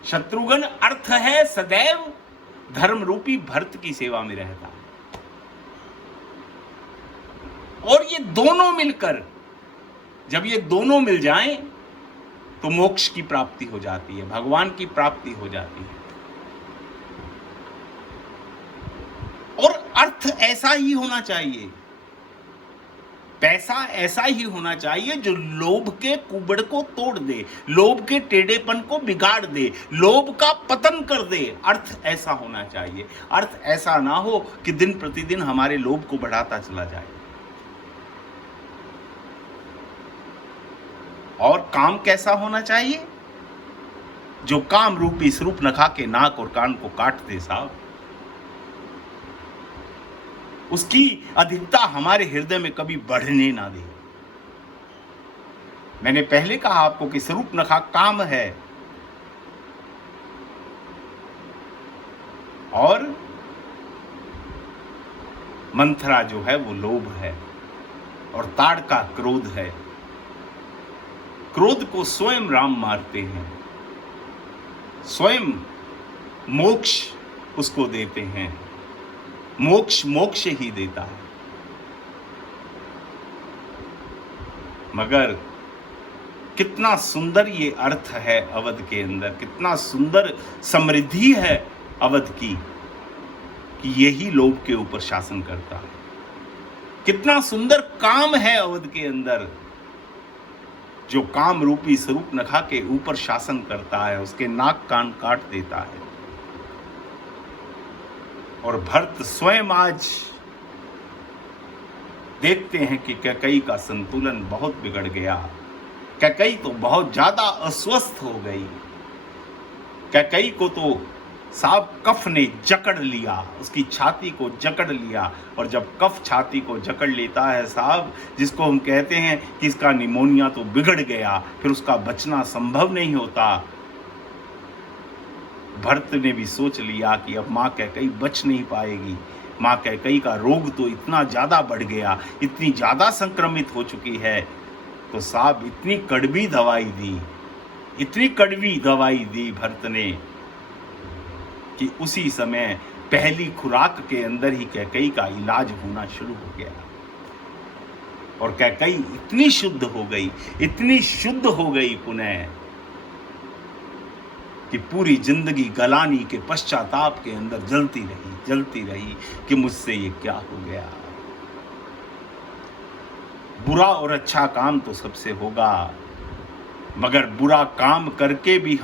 शत्रुघ्न अर्थ है, सदैव धर्म रूपी भरत की सेवा में रहता है। और ये दोनों मिलकर, जब ये दोनों मिल जाएं तो मोक्ष की प्राप्ति हो जाती है, भगवान की प्राप्ति हो जाती है। और अर्थ ऐसा ही होना चाहिए, पैसा ऐसा ही होना चाहिए जो लोभ के कुबड़ को तोड़ दे, लोभ के टेढ़ेपन को बिगाड़ दे, लोभ का पतन कर दे। अर्थ ऐसा होना चाहिए। अर्थ ऐसा ना हो कि दिन प्रतिदिन हमारे लोभ को बढ़ाता चला जाए। और काम कैसा होना चाहिए? जो काम रूपी स्वरूप नखा के नाक और कान को काट दे साहब, उसकी अधिकता हमारे हृदय में कभी बढ़ने ना दे। मैंने पहले कहा आपको कि स्वरूप नखा काम है और मंथरा जो है वो लोभ है और ताड़का क्रोध है। क्रोध को स्वयं राम मारते हैं, स्वयं मोक्ष उसको देते हैं। मोक्ष मोक्ष ही देता है। मगर कितना सुंदर ये अर्थ है अवध के अंदर, कितना सुंदर समृद्धि है अवध की कि यही लोभ के ऊपर शासन करता है। कितना सुंदर काम है अवध के अंदर, जो काम रूपी स्वरूप नखा के ऊपर शासन करता है, उसके नाक कान काट देता है। और भरत स्वयं आज देखते हैं कि कैकेयी का संतुलन बहुत बिगड़ गया। कैकेयी तो बहुत ज्यादा अस्वस्थ हो गई। कैकेयी को तो साहब कफ ने जकड़ लिया, उसकी छाती को जकड़ लिया। और जब कफ छाती को जकड़ लेता है साहब, जिसको हम कहते हैं कि इसका निमोनिया तो बिगड़ गया, फिर उसका बचना संभव नहीं होता। भरत ने भी सोच लिया कि अब माँ कैकेयी बच नहीं पाएगी। माँ कैकेयी का रोग तो इतना ज़्यादा बढ़ गया, इतनी ज़्यादा संक्रमित हो चुकी है। तो साहब इतनी कड़वी दवाई दी, इतनी कड़वी दवाई दी भरत ने कि उसी समय पहली खुराक के अंदर ही कैकेयी का इलाज होना शुरू हो गया। और कैकेयी इतनी शुद्ध हो गई, इतनी शुद्ध हो गई पुनः, कि पूरी जिंदगी गलानी के पश्चाताप के अंदर जलती रही कि मुझसे ये क्या हो गया। बुरा और अच्छा काम तो सबसे होगा, मगर बुरा काम करके भी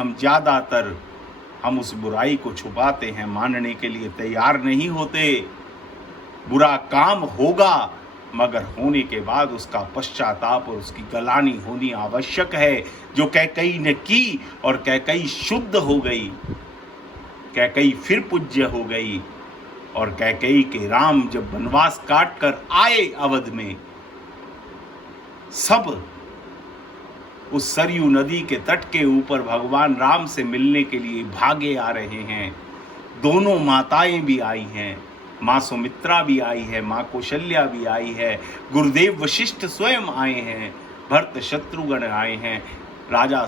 हम उस बुराई को छुपाते हैं, मानने के लिए तैयार नहीं होते। बुरा काम होगा, मगर होने के बाद उसका पश्चाताप और उसकी गलानी होनी आवश्यक है, जो कैकेयी ने की। और कैकेयी शुद्ध हो गई, कैकेयी फिर पूज्य हो गई। और कैकेयी के राम जब वनवास काट कर आए अवध में, सब उस सरयू नदी के तट के ऊपर भगवान राम से मिलने के लिए भागे आ रहे हैं। दोनों माताएं भी आई हैं, माँ सुमित्रा भी आई है, माँ कौशल्या भी आई है, गुरुदेव वशिष्ठ स्वयं आए हैं, भरत शत्रुघ्न आए हैं, राजा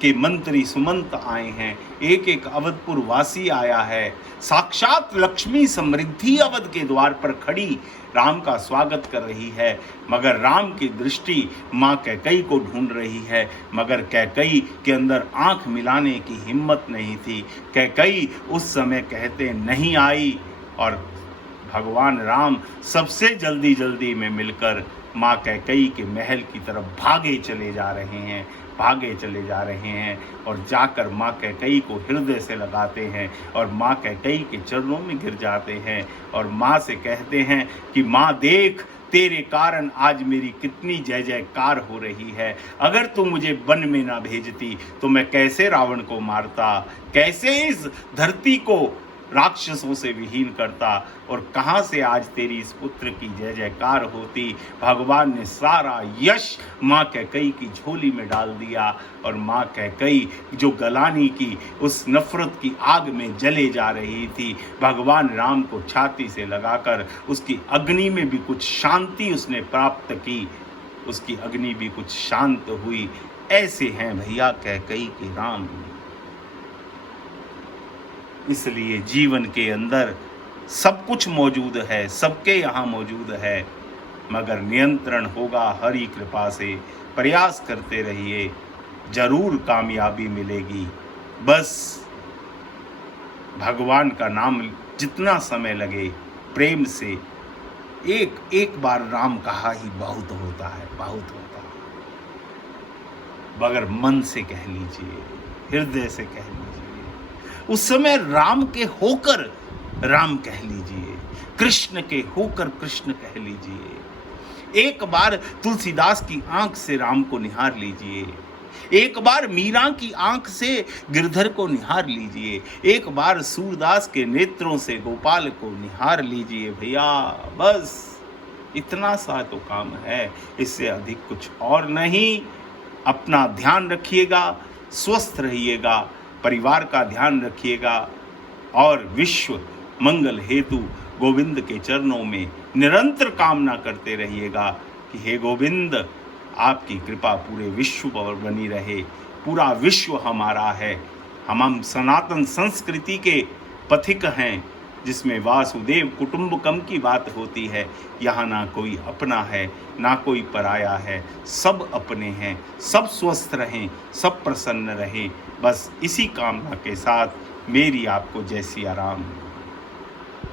के मंत्री सुमंत आए हैं, एक एक अवधपुर वासी आया है। साक्षात लक्ष्मी समृद्धि अवध के द्वार पर खड़ी राम का स्वागत कर रही है। मगर राम की दृष्टि माँ कैकेयी को ढूंढ रही है, मगर कैकेयी के अंदर आंख मिलाने की हिम्मत नहीं थी। कैकेयी उस समय कहते नहीं आई और भगवान राम सबसे जल्दी में मिलकर माँ कैकेयी के महल की तरफ भागे चले जा रहे हैं और जाकर माँ कैकेयी को हृदय से लगाते हैं और माँ कैकेयी के चरणों में गिर जाते हैं और माँ से कहते हैं कि माँ देख, तेरे कारण आज मेरी कितनी जय जयकार हो रही है। अगर तू मुझे वन में ना भेजती तो मैं कैसे रावण को मारता, कैसे इस धरती को राक्षसों से विहीन करता और कहाँ से आज तेरी इस पुत्र की जय जयकार होती। भगवान ने सारा यश माँ कैकेयी की झोली में डाल दिया और माँ कैकेयी जो गलानी की उस नफरत की आग में जले जा रही थी, भगवान राम को छाती से लगाकर उसकी अग्नि में भी कुछ शांति उसने प्राप्त की, उसकी अग्नि भी कुछ शांत हुई। ऐसे हैं भैया कैकेयी के राम। इसलिए जीवन के अंदर सब कुछ मौजूद है, सबके यहाँ मौजूद है, मगर नियंत्रण होगा हरि कृपा से। प्रयास करते रहिए, जरूर कामयाबी मिलेगी। बस भगवान का नाम जितना समय लगे प्रेम से एक एक बार राम कहा ही बहुत होता है, बहुत होता है। मगर मन से कह लीजिए, हृदय से कह लीजिए, उस समय राम के होकर राम कह लीजिए, कृष्ण के होकर कृष्ण कह लीजिए। एक बार तुलसीदास की आंख से राम को निहार लीजिए, एक बार मीरा की आंख से गिरधर को निहार लीजिए, एक बार सूरदास के नेत्रों से गोपाल को निहार लीजिए भैया। बस इतना सा तो काम है, इससे अधिक कुछ और नहीं। अपना ध्यान रखिएगा, स्वस्थ रहिएगा, परिवार का ध्यान रखिएगा और विश्व मंगल हेतु गोविंद के चरणों में निरंतर कामना करते रहिएगा कि हे गोविंद, आपकी कृपा पूरे विश्व पर बनी रहे। पूरा विश्व हमारा है, हम सनातन संस्कृति के पथिक हैं, जिसमें वासुदेव कुटुंबकम की बात होती है। यहाँ ना कोई अपना है, ना कोई पराया है, सब अपने हैं। सब स्वस्थ रहें, सब प्रसन्न रहें। बस इसी कामना के साथ मेरी आपको जय सिया राम।